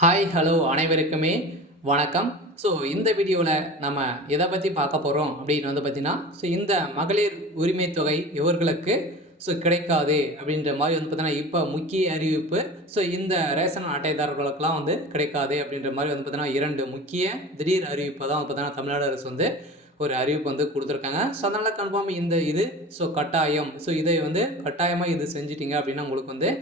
Hi hello அனைவருக்குமே வணக்கம். So இந்த வீடியோவில் நம்ம எதை பற்றி பார்க்க போகிறோம் அப்படின்னு வந்து பார்த்திங்கன்னா ஸோ இந்த மகளிர் உரிமை தொகை இவர்களுக்கு ஸோ கிடைக்காது அப்படின்ற மாதிரி வந்து பார்த்திங்கன்னா இப்போ முக்கிய அறிவிப்பு ஸோ இந்த ரேஷன் அட்டைதாரர்களுக்கெல்லாம் வந்து கிடைக்காது அப்படின்ற மாதிரி வந்து பார்த்திங்கன்னா இரண்டு முக்கிய திடீர் அறிவிப்பை தான் வந்து பார்த்திங்கன்னா தமிழ்நாடு அரசு வந்து ஒரு அறிவிப்பு வந்து கொடுத்துருக்காங்க. ஸோ அதனால் கன்ஃபார்ம் இந்த இது ஸோ கட்டாயம். ஸோ இதை வந்து கட்டாயமாக இது செஞ்சிட்டிங்க அப்படின்னா உங்களுக்கு வந்து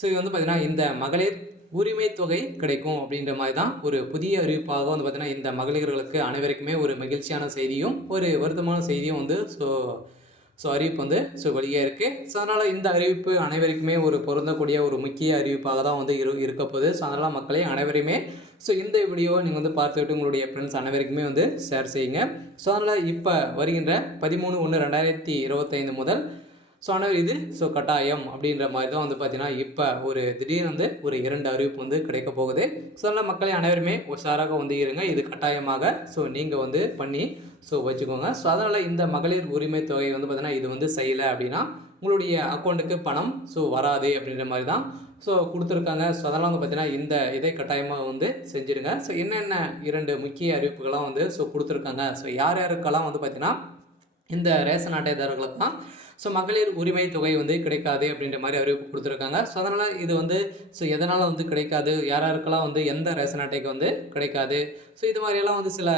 ஸோ இது வந்து பார்த்திங்கன்னா இந்த மகளிர் உரிமை தொகை கிடைக்கும் அப்படின்ற மாதிரி தான் ஒரு புதிய அறிவிப்பாக வந்து பார்த்திங்கன்னா இந்த மகளிர்களுக்கு அனைவருக்குமே ஒரு மகிழ்ச்சியான செய்தியும் ஒரு வருத்தமான செய்தியும் வந்து ஸோ ஸோ அறிவிப்பு வந்து ஸோ வெளியே இருக்குது ஸோ அதனால் இந்த அறிவிப்பு அனைவருக்குமே ஒரு பொருந்தக்கூடிய ஒரு முக்கிய அறிவிப்பாக தான் வந்து இரு இருக்க போகுது. ஸோ அதனால் மக்களே அனைவரையுமே ஸோ இந்த வீடியோவை நீங்கள் வந்து பார்த்துக்கிட்டு உங்களுடைய ஃப்ரெண்ட்ஸ் அனைவருக்குமே வந்து ஷேர் செய்யுங்க. ஸோ அதனால் இப்போ வருகின்ற பதிமூணு ஒன்று ரெண்டாயிரத்தி இருபத்தைந்து முதல் ஸோ ஆனால் இது ஸோ கட்டாயம் அப்படின்ற மாதிரி தான் வந்து பார்த்தீங்கன்னா இப்போ ஒரு திடீர்னு வந்து ஒரு இரண்டு அறிவிப்பு வந்து கிடைக்க போகுது. ஸோ அதனால் மக்களே அனைவருமே உஷாராக வந்து இருங்க. இது கட்டாயமாக ஸோ நீங்கள் வந்து பண்ணி ஸோ வச்சுக்கோங்க. ஸோ அதனால் இந்த மகளிர் உரிமை தொகை வந்து பார்த்தீங்கன்னா இது வந்து செய்யலை அப்படின்னா உங்களுடைய அக்கௌண்ட்டுக்கு பணம் ஸோ வராது அப்படின்ற மாதிரி தான் ஸோ கொடுத்துருக்காங்க. ஸோ அதெல்லாம் வந்து பார்த்தீங்கன்னா இந்த இதை கட்டாயமாக வந்து செஞ்சுருங்க. ஸோ என்னென்ன இரண்டு முக்கிய அறிவிப்புகள்லாம் வந்து ஸோ கொடுத்துருக்காங்க? ஸோ யார் யாருக்கெல்லாம் வந்து பார்த்திங்கன்னா இந்த ரேஷன் அட்டைதாரர்களுக்கு தான் ஸோ மகளிர் உரிமை தொகை வந்து கிடைக்காது அப்படின்ற மாதிரி அறிவிப்பு கொடுத்துருக்காங்க. ஸோ அதனால் இது வந்து ஸோ எதனால் வந்து கிடைக்காது? யார் யாருக்கெல்லாம் வந்து எந்த ரேஷன் அட்டைக்கு வந்து கிடைக்காது? ஸோ இது மாதிரியெல்லாம் வந்து சில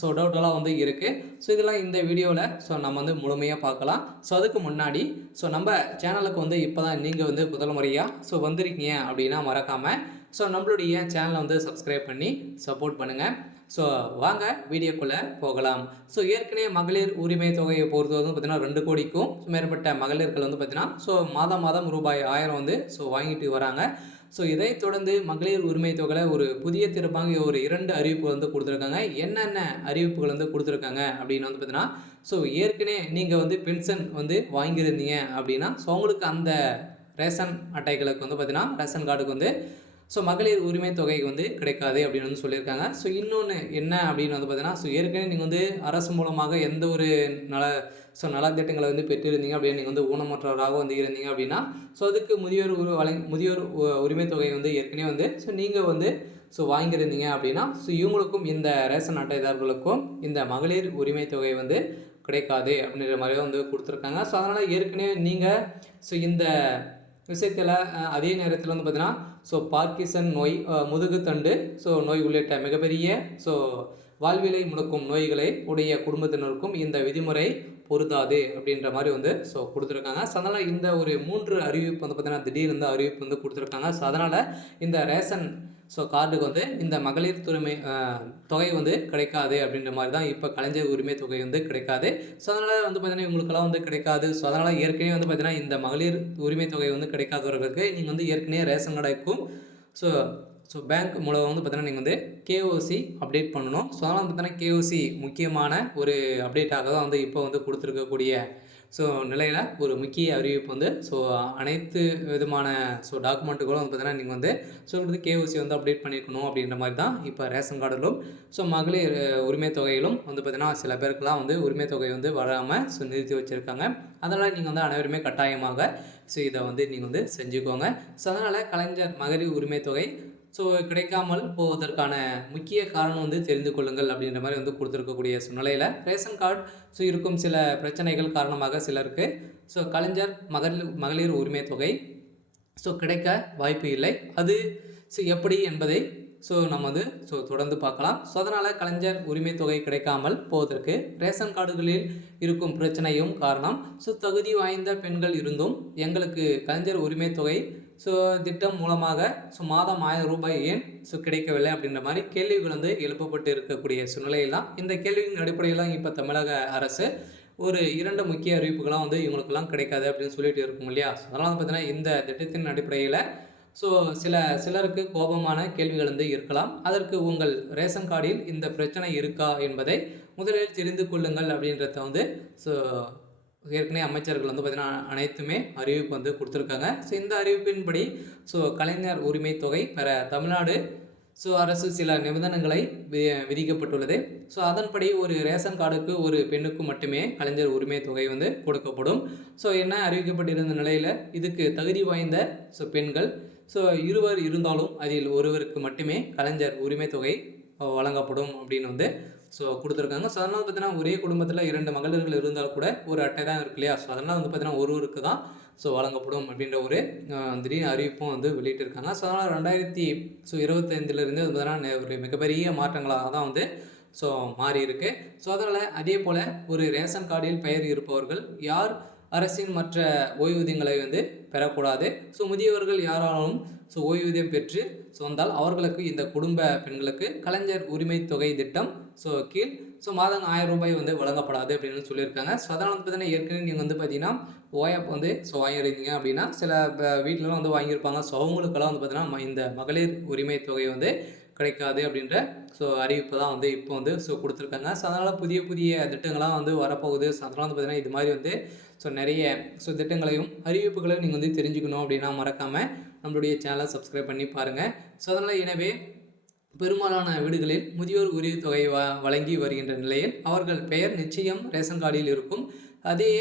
ஸோ டவுட்டெல்லாம் வந்து இருக்குது ஸோ இதெல்லாம் இந்த வீடியோவில் ஸோ நம்ம வந்து முழுமையாக பார்க்கலாம். ஸோ அதுக்கு முன்னாடி ஸோ நம்ம சேனலுக்கு வந்து இப்போ தான் நீங்கள் வந்து முதல் முறையாக ஸோ வந்திருக்கீங்க அப்படின்னா மறக்காமல் ஸோ நம்மளுடைய சேனலை வந்து சப்ஸ்கிரைப் பண்ணி சப்போர்ட் பண்ணுங்கள் ஸோ வாங்க வீடியோக்குள்ளே போகலாம். ஸோ ஏற்கனவே மகளிர் உரிமை தொகையை பொறுத்து வந்து பார்த்திங்கன்னா ரெண்டு கோடிக்கும் மேற்பட்ட மகளிர்கள் வந்து பார்த்திங்கன்னா ஸோ மாதம் மாதம் ரூபாய் ஆயிரம் வந்து ஸோ வாங்கிட்டு வராங்க. ஸோ இதைத் தொடர்ந்து மகளிர் உரிமை தொகையில் ஒரு புதிய திருப்பாங்க ஒரு இரண்டு அறிவிப்பு வந்து கொடுத்துருக்காங்க. என்னென்ன அறிவிப்புகள் வந்து கொடுத்துருக்காங்க அப்படின்னு வந்து பார்த்தீங்கன்னா ஸோ ஏற்கனவே நீங்கள் வந்து பென்ஷன் வந்து வாங்கியிருந்தீங்க அப்படின்னா ஸோ உங்களுக்கு அந்த ரேஷன் அட்டைகளுக்கு வந்து பார்த்தீங்கன்னா ரேஷன் கார்டுக்கு வந்து ஸோ மகளிர் உரிமை தொகை வந்து கிடைக்காது அப்படின்னு வந்து சொல்லியிருக்காங்க. ஸோ இன்னொன்று என்ன அப்படின்னு வந்து பார்த்தீங்கன்னா ஸோ ஏற்கனவே நீங்கள் வந்து அரசு மூலமாக எந்த ஒரு நல ஸோ நலத்திட்டங்களை வந்து பெற்றிருந்தீங்க அப்படின்னு நீங்கள் வந்து ஊனமற்றவராக வந்து இருந்தீங்க அப்படின்னா ஸோ அதுக்கு முதியோர் உரு வழங் முதியோர் உரிமை தொகை வந்து ஏற்கனவே வந்து ஸோ நீங்கள் வந்து ஸோ வாங்கியிருந்தீங்க அப்படின்னா ஸோ இவங்களுக்கும் இந்த ரேஷன் அட்டைதாரர்களுக்கும் இந்த மகளிர் உரிமை தொகை வந்து கிடைக்காது அப்படின்ற மாதிரி வந்து கொடுத்துருக்காங்க. ஸோ அதனால் ஏற்கனவே நீங்கள் ஸோ இந்த விஷயத்தில் அதே நேரத்தில் வந்து பார்த்தீங்கன்னா ஸோ பார்க்கிசன் நோய் முதுகுத்தண்டு ஸோ நோய் உள்ளிட்ட மிகப்பெரிய ஸோ வாழ்விலை முடக்கும் நோய்களை உடைய குடும்பத்தினருக்கும் இந்த விதிமுறை பொருந்தாது அப்படின்ற மாதிரி வந்து ஸோ கொடுத்துருக்காங்க. ஸோ அதனால் இந்த ஒரு மூன்று அறிவிப்பு வந்து பார்த்திங்கன்னா திடீர்னு அறிவிப்பு வந்து கொடுத்துருக்காங்க. ஸோ அதனால் இந்த ரேஷன் ஸோ கார்டுக்கு வந்து இந்த மகளிர் துரிமை தொகை வந்து கிடைக்காது அப்படின்ற மாதிரி தான் இப்போ கலைஞர் உரிமை தொகை வந்து கிடைக்காது. ஸோ அதனால் வந்து பார்த்தீங்கன்னா இவங்களுக்கெல்லாம் வந்து கிடைக்காது. ஸோ அதனால் ஏற்கனவே வந்து பார்த்தீங்கன்னா இந்த மகளிர் உரிமை தொகை வந்து கிடைக்காதவர்களுக்கு நீங்கள் வந்து ஏற்கனவே ரேஷன் கடைக்கும் ஸோ ஸோ பேங்க் மூலம் வந்து பார்த்தீங்கன்னா நீங்கள் வந்து கேஓசி அப்டேட் பண்ணணும். ஸோ அதனால் வந்து பார்த்தீங்கன்னா கேஓசி முக்கியமான ஒரு அப்டேட்டாக தான் வந்து இப்போ வந்து கொடுத்துருக்கக்கூடிய ஸோ நிலையில் ஒரு முக்கிய அறிவிப்பு வந்து ஸோ அனைத்து விதமான ஸோ டாக்குமெண்ட்டுகளும் வந்து பார்த்தீங்கன்னா நீங்கள் வந்து ஸோ வந்து கேஓசி வந்து அப்டேட் பண்ணியிருக்கணும் அப்படின்ற மாதிரி தான் இப்போ ரேஷன் கார்டிலும் ஸோ மகளிர் உரிமை தொகையிலும் வந்து பார்த்திங்கன்னா சில பேருக்குலாம் வந்து உரிமை தொகை வந்து வராமல் ஸோ நிறுத்தி வச்சுருக்காங்க. அதனால் நீங்கள் வந்து அனைவருமே கட்டாயமாக ஸோ இதை வந்து நீங்கள் வந்து செஞ்சுக்கோங்க. ஸோ அதனால் கலைஞர் மகளிர் உரிமை தொகை ஸோ கிடைக்காமல் போவதற்கான முக்கிய காரணம் வந்து தெரிந்து கொள்ளுங்கள் அப்படின்ற மாதிரி வந்து கொடுத்துருக்கக்கூடிய சூழ்நிலையில் ரேஷன் கார்டு ஸோ இருக்கும் சில பிரச்சனைகள் காரணமாக சிலருக்கு. ஸோ கலைஞர் மகளிர் மகளிர் உரிமை தொகை ஸோ கிடைக்க வாய்ப்பு இல்லை. அது ஸோ எப்படி என்பதை ஸோ நம்ம வந்து ஸோ தொடர்ந்து பார்க்கலாம். ஸோ அதனால் கலைஞர் உரிமை தொகை கிடைக்காமல் போவதற்கு ரேஷன் கார்டுகளில் இருக்கும் பிரச்சனையும் காரணம். ஸோ தகுதி வாய்ந்த பெண்கள் இருந்தும் எங்களுக்கு கலைஞர் உரிமை தொகை ஸோ திட்டம் மூலமாக ஸோ மாதம் ஆயிரம் ரூபாய் ஏன் ஸோ கிடைக்கவில்லை அப்படின்ற மாதிரி கேள்விகள் வந்து எழுப்பப்பட்டு இருக்கக்கூடிய சூழ்நிலையெல்லாம் இந்த கேள்வியின் அடிப்படையில் இப்போ தமிழக அரசு ஒரு இரண்டு முக்கிய அறிவிப்புகளாக வந்து இவங்களுக்கெல்லாம் கிடைக்காது அப்படின்னு சொல்லிட்டு இருக்கும் இல்லையா? ஸோ அதெல்லாம் வந்து பார்த்தீங்கன்னா இந்த திட்டத்தின் அடிப்படையில் ஸோ சில சிலருக்கு கோபமான கேள்விகள் வந்து இருக்கலாம். அதற்கு உங்கள் ரேஷன் கார்டில் இந்த பிரச்சனை இருக்கா என்பதை முதலில் தெரிந்து கொள்ளுங்கள் அப்படின்றத வந்து ஸோ ஏற்கனவே அமைச்சர்கள் வந்து பார்த்திங்கன்னா அனைத்துமே அறிவிப்பு வந்து கொடுத்துருக்காங்க. ஸோ இந்த அறிவிப்பின்படி ஸோ கலைஞர் உரிமை தொகை பெற தமிழ்நாடு ஸோ அரசு சில நிபந்தனைகளை விதிக்கப்பட்டுள்ளது. ஸோ அதன்படி ஒரு ரேஷன் கார்டுக்கு ஒரு பெண்ணுக்கு மட்டுமே கலைஞர் உரிமை தொகை வந்து கொடுக்கப்படும். ஸோ என்ன அறிவிக்கப்பட்டிருந்த நிலையில் இதுக்கு தகுதி வாய்ந்த ஸோ பெண்கள் ஸோ இருவர் இருந்தாலும் அதில் ஒருவருக்கு மட்டுமே கலைஞர் உரிமை தொகை வழங்கப்படும் அப்படின்னு வந்து ஸோ கொடுத்துருக்காங்க. ஸோ அதனால் பார்த்தீங்கன்னா ஒரே குடும்பத்தில் இரண்டு மகளிர்கள் இருந்தால் கூட ஒரு அட்டை தான் இருக்கு இல்லையா? ஸோ அதனால் வந்து பார்த்தீங்கன்னா ஒருவருக்கு தான் ஸோ வழங்கப்படும் அப்படின்ற ஒரு திடீர் அறிவிப்பும் வந்து வெளியிட்டிருக்காங்க. ஸோ அதனால் ரெண்டாயிரத்தி ஸோ இருபத்தைந்துலேருந்து பார்த்தீங்கன்னா ஒரு மிகப்பெரிய மாற்றங்களாக தான் வந்து ஸோ மாறி இருக்கு ஸோ அதனால் அதே போல் ஒரு ரேஷன் கார்டில் பெயர் இருப்பவர்கள் யார்? அரசின் மற்ற ஓய்வூதியங்களை வந்து பெறக்கூடாது. ஸோ முதியவர்கள் யாராலும் ஸோ ஓய்வூதியம் பெற்று ஸோ வந்தால் அவர்களுக்கு இந்த குடும்ப பெண்களுக்கு கலைஞர் உரிமை தொகை திட்டம் ஸோ கீழ் ஸோ மாதம் ஆயிரம் ரூபாய் வந்து வழங்கப்படாது அப்படின்னு சொல்லியிருக்காங்க. ஸோ அதனால் வந்து பார்த்தீங்கன்னா ஏற்கனவே நீங்கள் வந்து பார்த்தீங்கன்னா ஓயாப் வந்து ஸோ வாங்கியிருந்தீங்க அப்படின்னா சில வீட்டிலலாம் வந்து வாங்கியிருப்பாங்க. ஸோ அவங்களுக்கெல்லாம் வந்து பார்த்தீங்கன்னா இந்த மகளிர் உரிமை தொகை வந்து கிடைக்காது அப்படின்ற ஸோ அறிவிப்பு தான் வந்து இப்போ வந்து ஸோ கொடுத்துருக்காங்க. ஸோ அதனால் புதிய புதிய திட்டங்கள்லாம் வந்து வரப்போகுது. ஸோ அதனால் வந்து பார்த்தீங்கன்னா இது மாதிரி வந்து ஸோ நிறைய ஸோ திட்டங்களையும் அறிவிப்புகளையும் நீங்கள் வந்து தெரிஞ்சுக்கணும் அப்படின்னா மறக்காமல் நம்மளுடைய சேனலை சப்ஸ்கிரைப் பண்ணி பாருங்கள் ஸோ அதனால் எனவே பெரும்பாலான வீடுகளில் முதியோர் உதவித்தொகை வ வழங்கி வருகின்ற நிலையில் அவர்கள் பெயர் நிச்சயம் ரேஷன் கார்டில் இருக்கும். அதே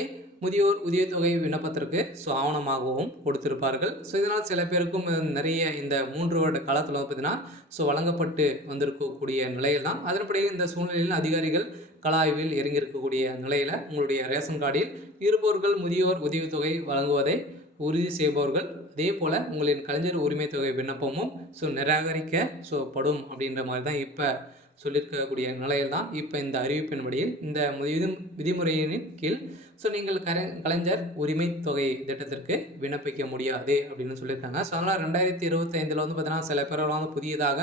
முதியோர் உதவித்தொகை விண்ணப்பத்திற்கு ஸோ ஆவணமாகவும் கொடுத்திருப்பார்கள். ஸோ இதனால் சில பேருக்கும் நிறைய இந்த மூன்று வருட காலத்தில் பார்த்தீங்கன்னா ஸோ வழங்கப்பட்டு வந்திருக்கக்கூடிய நிலையில் தான். அதன்படி இந்த சூழ்நிலையில் அதிகாரிகள் கலாய்வில் இறங்கியிருக்கக்கூடிய நிலையில் உங்களுடைய ரேஷன் கார்டில் இருப்பவர்கள் முதியோர் உதவித்தொகை வழங்குவதை உறுதி செய்பவர்கள் அதே போல் உங்களின் கலைஞர் உரிமை தொகை விண்ணப்பமும் ஸோ நிராகரிக்க ஸோ படும் அப்படின்ற மாதிரி தான் இப்போ சொல்லியிருக்கக்கூடிய நிலையில் தான் இப்போ இந்த அறிவிப்பின் வழியில் இந்த விதி விதிமுறையின் கீழ் ஸோ நீங்கள் கலை கலைஞர் உரிமை தொகை திட்டத்திற்கு விண்ணப்பிக்க முடியாது அப்படின்னு சொல்லியிருக்காங்க. ஸோ அதனால் ரெண்டாயிரத்தி இருபத்தைந்தில் வந்து பார்த்தீங்கன்னா சில பேரெல்லாம் வந்து புதியதாக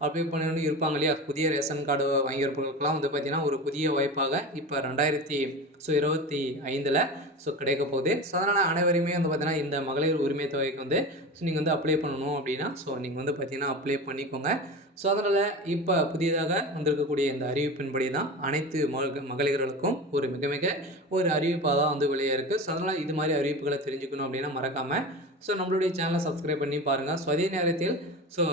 அப்ளை பண்ணி இருப்பாங்க இல்லையா? புதிய ரேஷன் கார்டு வாங்கியிருப்பவர்களுக்கெல்லாம் வந்து பார்த்தீங்கன்னா ஒரு புதிய வாய்ப்பாக இப்போ ரெண்டாயிரத்தி ஸோ இருபத்தி ஐந்தில் ஸோ கிடைக்க போகுது. ஸோ அதனால் அனைவருமே வந்து பார்த்தீங்கன்னா இந்த மகளிர் உரிமை தொகைக்கு வந்து ஸோ நீங்கள் வந்து அப்ளை பண்ணணும் அப்படின்னா ஸோ நீங்கள் வந்து பார்த்தீங்கன்னா அப்ளை பண்ணிக்கோங்க. ஸோ அதனால் இப்போ புதியதாக வந்திருக்கக்கூடிய இந்த அறிவிப்பின்படி தான் அனைத்து மகளிர்களுக்கும் ஒரு மிக மிக ஒரு அறிவிப்பாக தான் வந்து வெளியே இருக்குது ஸோ அதனால் இது மாதிரி அறிவிப்புகளை தெரிஞ்சுக்கணும் அப்படின்னா மறக்காமல் ஸோ நம்மளுடைய சேனலை சப்ஸ்கிரைப் பண்ணி பாருங்கள் ஸோ அதே நேரத்தில் ஸோ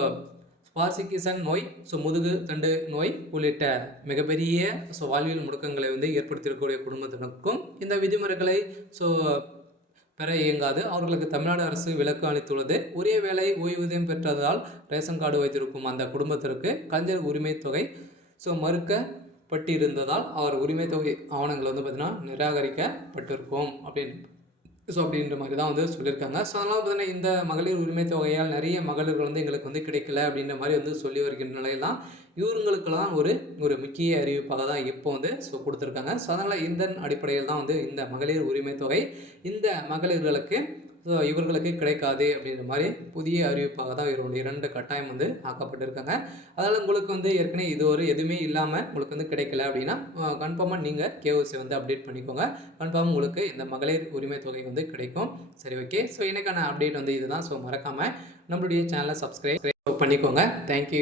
பார்சிகிசன் நோய் ஸோ முதுகு தண்டு நோய் உள்ளிட்ட மிகப்பெரிய ஸோ வாழ்வியல் முடக்கங்களை வந்து ஏற்படுத்தியிருக்கக்கூடிய குடும்பத்தினருக்கும் இந்த விதிமுறைகளை ஸோ பெற இயங்காது. அவர்களுக்கு தமிழ்நாடு அரசு விலக்கு அளித்துள்ளது. உரிய வேலை ஓய்வூதியம் பெற்றதால் ரேஷன் கார்டு வைத்திருக்கும் அந்த குடும்பத்திற்கு கலைஞர் உரிமை தொகை ஸோ மறுக்கப்பட்டிருந்ததால் அவர் உரிமை தொகை ஆவணங்கள் வந்து பார்த்திங்கன்னா நிராகரிக்கப்பட்டிருக்கும் அப்படின்னு ஸோ அப்படின்ற மாதிரி தான் வந்து சொல்லியிருக்காங்க. ஸோ அதனால் பார்த்தீங்கன்னா இந்த மகளிர் உரிமை தொகையால் நிறைய மகளிர்கள் வந்து எங்களுக்கு வந்து கிடைக்கல அப்படின்ற மாதிரி வந்து சொல்லி வருகின்ற நிலையில் தான் இவங்களுக்கெல்லாம் ஒரு ஒரு முக்கிய அறிவிப்பாக தான் இப்போ வந்து ஸோ கொடுத்துருக்காங்க. ஸோ அதனால் இந்த அடிப்படையில் தான் வந்து இந்த மகளிர் உரிமை தொகை இந்த மகளிர்களுக்கு ஸோ இவர்களுக்கு கிடைக்காது அப்படின்ற மாதிரி புதிய அறிவிப்பாக தான் இவருடைய இரண்டு கட்டாயம் வந்து ஆக்கப்பட்டிருக்காங்க. அதனால் உங்களுக்கு வந்து ஏற்கனவே இது ஒரு எதுவுமே இல்லாமல் உங்களுக்கு வந்து கிடைக்கல அப்படின்னா கன்ஃபார்மாக நீங்கள் கேஓசி வந்து அப்டேட் பண்ணிக்கோங்க. கன்ஃபார்ம் உங்களுக்கு இந்த மகளிர் உரிமை தொகை வந்து கிடைக்கும். சரி ஓகே ஸோ எனக்கான அப்டேட் வந்து இதுதான். ஸோ மறக்காமல் நம்மளுடைய சேனலை சப்ஸ்கிரைப் பண்ணிக்கோங்க. தேங்க்யூ